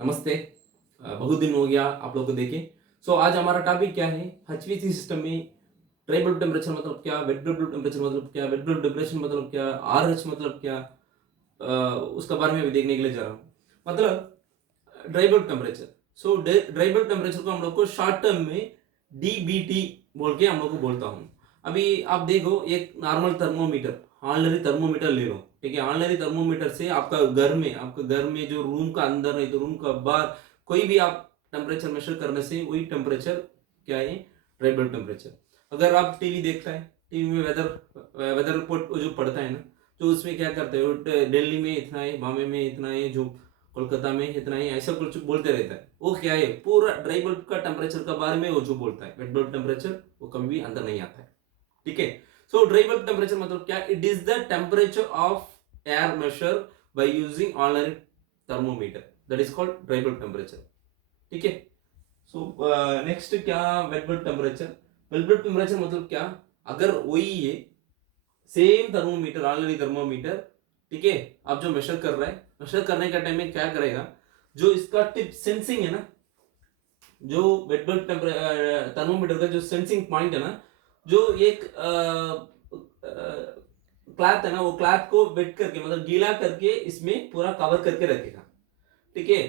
नमस्ते। बहुत दिन हो गया आप लोग को देखे। आज हमारा टॉपिक क्या है? एचवीएसी सिस्टम में ड्राई बल्ब टेम्परेचर मतलब क्या, वेट बल्ब टेम्परेचर मतलब क्या, वेट बल्ब डिप्रेशन मतलब क्या, आरएच मतलब क्या, उसका बारे में भी देखने के लिए जा रहा हूँ। मतलब dry bulb temperature. Dry bulb temperature को हम लोग को शॉर्ट टर्म में डीबीटी बोल के हम लोग को बोलता हूँ। अभी आप देखो, एक नॉर्मल थर्मोमीटर, ऑर्डिनरी थर्मोमीटर ले लो, ठीक है। ऑर्डिनरी थर्मोमीटर से आपका घर में जो रूम का अंदर नहीं तो रूम का बाहर कोई भी आप टेम्परेचर मेजर करने से वही टेम्परेचर क्या है, ड्राई बल्ब टेम्परेचर। अगर आप टीवी देखता है, टीवी में वेदर वेदर रिपोर्ट जो पढ़ता है ना, तो उसमें क्या करते हो, दिल्ली में इतना है, बॉम्बे में इतना है, जो कोलकाता में इतना ही, ऐसा कुछ बोलते रहता है। वो क्या है, पूरा ड्राई बल्ब का टेम्परेचर का बारे में वो जो बोलता है। वेट बल्ब टेम्परेचर वो कभी भी अंदर नहीं आता है, ठीक है। ड्राई बल्ब टेम्परेचर मतलब क्या? It is the temperature of air measure by using ordinary thermometer, that is called dry bulb temperature, ठीक है। नेक्स्ट क्या, wet bulb temperature. Wait bulb temperature मतलब क्या? अगर वही है, सेम थर्मोमीटर, ऑर्डिनरी थर्मोमीटर, ठीक है, आप जो मेजर कर रहा है, मेजर करने का टाइम में क्या करेगा, जो इसका टिप सेंसिंग है ना, जो वेट बल्ब थर्मोमीटर का जो सेंसिंग पॉइंट है ना, जो एक क्लॉथ है ना, वो क्लॉथ को वेट करके मतलब गीला करके इसमें पूरा कवर करके रखेगा, ठीक है।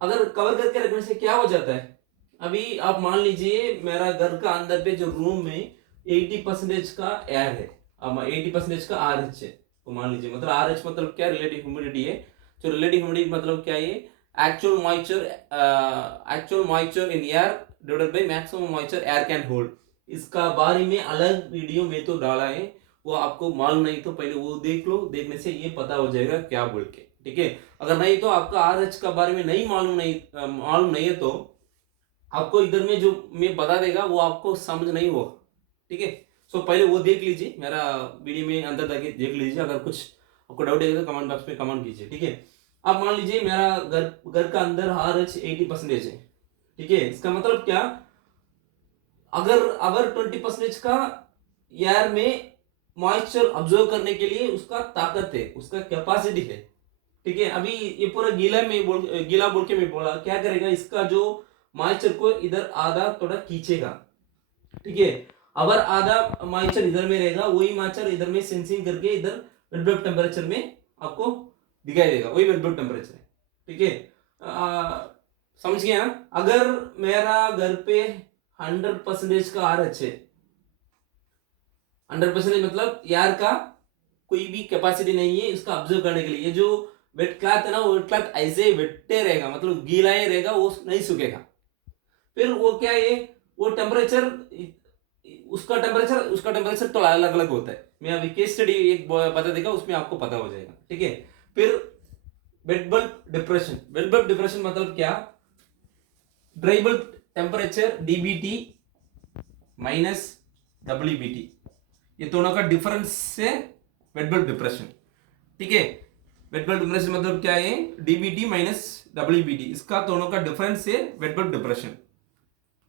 अगर कवर करके रखने से क्या हो जाता है, अभी आप मान लीजिए मेरा घर का अंदर पे जो रूम में 80% का एयर है, 80% का आर एच है, तो मान लीजिए, मतलब आर एच मतलब क्या, रिलेटिव ह्यूमिडिटी है। जो रिलेटिव ह्यूमिडिटी मतलब क्या है, actual moisture in air divided by maximum moisture air can hold. इसका बारे में अलग वीडियो में तो डाला है, वो आपको मालूम नहीं तो पहले वो देख लो, देखने से ये पता हो जाएगा क्या बोल के, ठीक है। अगर नहीं तो आपका आर एच का बारे में नहीं मालूम नहीं है तो आपको इधर में जो मैं बता देगा वो आपको समझ नहीं होगा, ठीक है। पहले वो देख लीजिए, मेरा वीडियो में अंदर तक देख लीजिए। अगर कुछ आपको डाउट है तो कमेंट बॉक्स में कमेंट कीजिए, ठीक है। अब मान लीजिए मेरा घर का अंदर आर एच 80% है, ठीक है। इसका मतलब क्या, अगर 20% का एयर में मॉइस्चर ऑब्जर्व करने के लिए उसका ताकत है, उसका कैपेसिटी है, ठीक है। अभी ये पूरा गीला बोल के मैं बोला, क्या करेगा, इसका जो मॉइस्चर को इधर आधा थोड़ा खींचेगा, ठीक है। अगर आधा मॉइस्चर इधर में रहेगा, वही मॉइस्चर इधर में सेंसिंग करके इधर वेट बल्ब टेम्परेचर में आपको दिखाई देगा, वही वेट बल्ब टेम्परेचर है, ठीक है। समझ गया ना? अगर मेरा घर पे 100% का आर एच है, 100% मतलब यार का कोई भी कैपेसिटी नहीं है इसका ऑब्जर्व करने के लिए। ये जो वेट क्लॉथ है ना, वो वेट क्लॉथ ऐसे वेटे रहेगा, मतलब गीला ही रहेगा, वो नहीं सूखेगा। फिर वो क्या है, वो टेम्परेचर, उसका टेम्परेचर तो अलग अलग होता है। मैं अभी केस स्टडी एक बता देगा, उसमें आपको पता हो जाएगा, ठीक है। फिर वेट बल्ब डिप्रेशन मतलब क्या, dry bulb temperature DBT minus WBT, ये दोनों का डिफरेंस से वेट बल्ब डिप्रेशन, ठीक है। वेट बल्ब डिप्रेशन मतलब क्या है, डीबीटी माइनस डब्ल्यूबीटी, इसका दोनों का डिफरेंस से वेट बल्ब डिप्रेशन,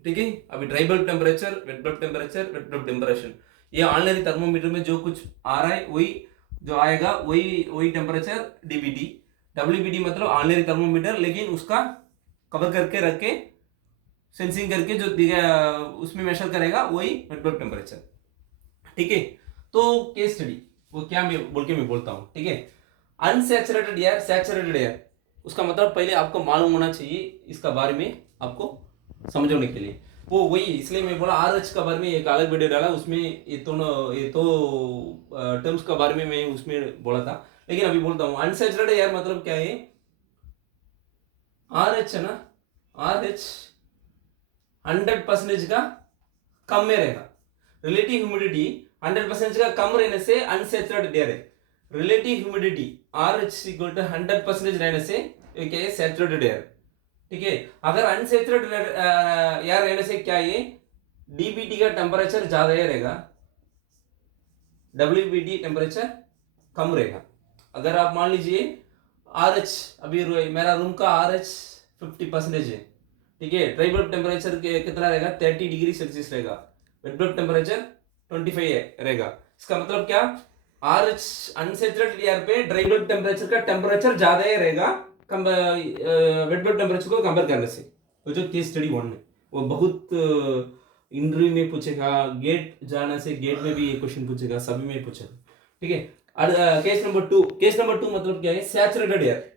ठीक है। अभी dry bulb temperature, wait bulb temperature, wait bulb temperature, ये ऑनलाइन थर्मोमीटर में जो कुछ आ रहा है वही जो आएगा, वही वही टेम्परेचर डीबीटी। डब्ल्यूबीटी मतलब ऑनलाइन थर्मोमीटर, लेकिन उसका कवर करके रख के सेंसिंग करके जो उसमें मेजर करेगा वही वेट बल्ब टेम्परेचर, ठीक है। केस स्टडी वो क्या मैं बोलता हूं, ठीक है। अनसैचुरेटेड एयर, सैचुरेटेड एयर, उसका मतलब पहले आपको मालूम होना चाहिए इसका बारे में, आपको समझने के लिए। वो वही इसलिए मैं बोला, आर एच का बारे में एक अलग वीडियो डाला, उसमें ये तो टर्म्स का बारे में मैं उसमें बोला था। लेकिन अभी बोलता हूँ, अनसैचुरेटेड एयर मतलब क्या है, आर एच है ना, आर एच 100% का कम में रहेगा। रिलेटिव ह्यूमिडिटी 100% का कम रहने से अनसैचुरेटेड एयर है। Relative humidity R H equal to 100% रहने से क्या है, सैचुरेटेड एयर, ठीक है। अगर अनसैचुरेटेड एयर रहने से क्या है, डीबीटी का टेम्परेचर ज्यादा रहेगा, डब्ल्यूबीटी टेम्परेचर कम रहेगा। अगर आप मान लीजिए आर एच, अभी मेरा रूम का आर एच 50% है, ठीक है। ड्राई बल्ब टेम्परेचर कितना रहेगा, 30 डिग्री सेल्सियस रहेगा, वेट बल्ब टेम्परेचर 25 रहेगा। इसका मतलब क्या, आर एच अनसेचुरेटेड एयर पे ड्राई बल्ब टेम्परेचर का टेम्परेचर ज्यादा ही रहेगा, वेट बल्ब टेम्परेचर को कंपेयर करने से। वो जो केस स्टडी 1 है वो बहुत इंटरव्यू में पूछेगा, गेट जाने से गेट में भी ये क्वेश्चन पूछेगा, सभी में पूछेगा, ठीक है। केस नंबर 2, केस नंबर 2 मतलब क्या है, saturated air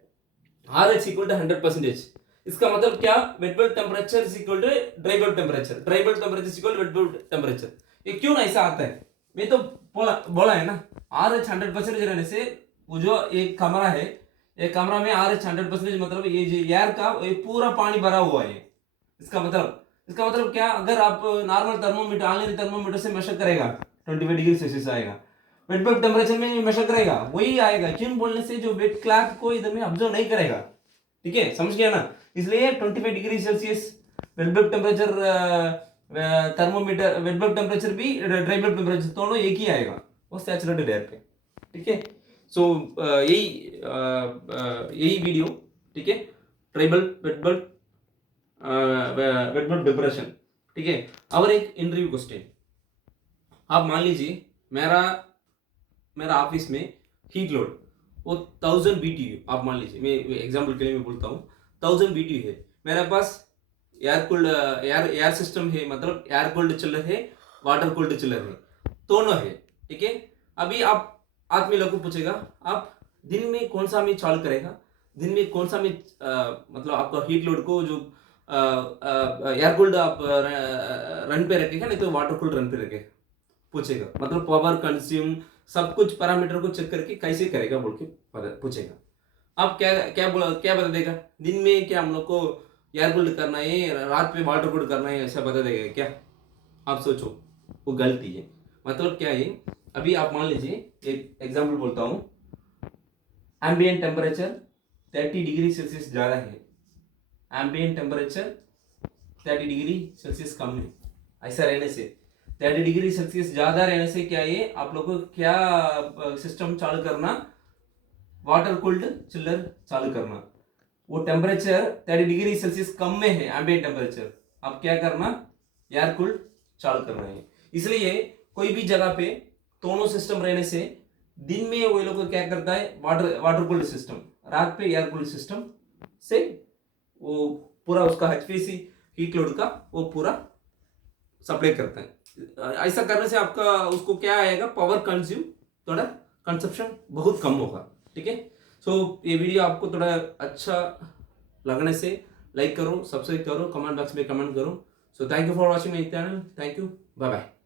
RH equal to 100%। इसका मतलब क्या, wet bulb temperature is equal to dry bulb temperature, dry bulb temperature is equal to wet bulb temperature. ये क्यों ऐसा आता है, मैं तो बोला है ना, RH 100% रहने से वो जो एक कमरा है, एक कमरा में RH 100% मतलब ये जो एयर का ये पूरा पानी भरा हुआ है। इसका मतलब क्या, अगर आप नॉर्मल थर्मोमीटर, ऑनलाइन थर्मोमीटर से मेजर करेगा 25 डिग्री सेल्सियस आएगा, वेट बल्ब टेम्परेचर में मेजर करेगा वही आएगा। क्यों बोलने से जो वेट क्लॉथ को इधर में ऑब्जर्व नहीं करेगा, ठीक है, समझ गया ना। इसलिए 25 degree Celsius wait bulb temperature, thermometer wait bulb temperature भी ड्राई बल्ब टेम्परेचर दोनों एक ही आएगा वो सैचुरेटेड एयर पे, ठीक है। सो यही वीडियो, ठीक है, dry bulb, wet bulb depression, ठीक है। और एक इंटरव्यू क्वेश्चन, आप मान लीजिए मेरा ऑफिस में हीट लोड वो 1000 BTU, आप मान लीजिए, मैं एग्जांपल के लिए मैं बोलता हूँ 1000 BTU है, मेरे पास एयर कूल्ड एयर सिस्टम है, मतलब एयर कूल्ड चिलर है, वाटर कूल्ड चिलर है, दोनों है, ठीक है। अभी आप आदमी लोग को पूछेगा, आप दिन में कौन सा में चालू करेगा, दिन में कौन सा में मतलब आपका हीट लोड को जो एयर कूल्ड आप रन पे रखेगा, नहीं तो वाटर कूल्ड रन पे रखेगा, पूछेगा। मतलब पावर कंज्यूम सब कुछ पैरामीटर को चेक करके कैसे करेगा बोल के पूछेगा। आप क्या बता देगा, दिन में क्या हम लोग को एयर कूल्ड करना है, रात में वाटर कूल्ड करना है, ऐसा बता देगा क्या? आप सोचो, वो गलती है। मतलब क्या है, अभी आप मान लीजिए एक एग्जाम्पल बोलता हूँ, एम्बिएंट टेम्परेचर 30 डिग्री सेल्सियस ज़्यादा है, एम्बिएंट टेम्परेचर 30 डिग्री सेल्सियस कम है, ऐसा रहने से 30 डिग्री सेल्सियस ज़्यादा रहने से क्या है, आप लोगों को क्या सिस्टम चालू करना, वाटर कूल्ड चिलर चालू करना। वो टेम्परेचर 30 डिग्री सेल्सियस कम में है एम्बिएंट टेम्परेचर, अब क्या करना, एयर कूल्ड चालू करना है। इसलिए कोई भी जगह पे दोनों सिस्टम रहने से दिन में वो लोग क्या करता है, वाटर कूल्ड सिस्टम, रात पे एयर कूल्ड सिस्टम से वो पूरा उसका HPC हीट लोड का वो पूरा सप्लाई करता है। ऐसा करने से आपका उसको क्या आएगा, पावर कंज्यूम थोड़ा कंजप्शन बहुत कम होगा, ठीक है। सो ये वीडियो आपको थोड़ा अच्छा लगने से लाइक करो, सब्सक्राइब करो, कमेंट बॉक्स में कमेंट करो। So thank you for watching my channel, thank you, bye bye.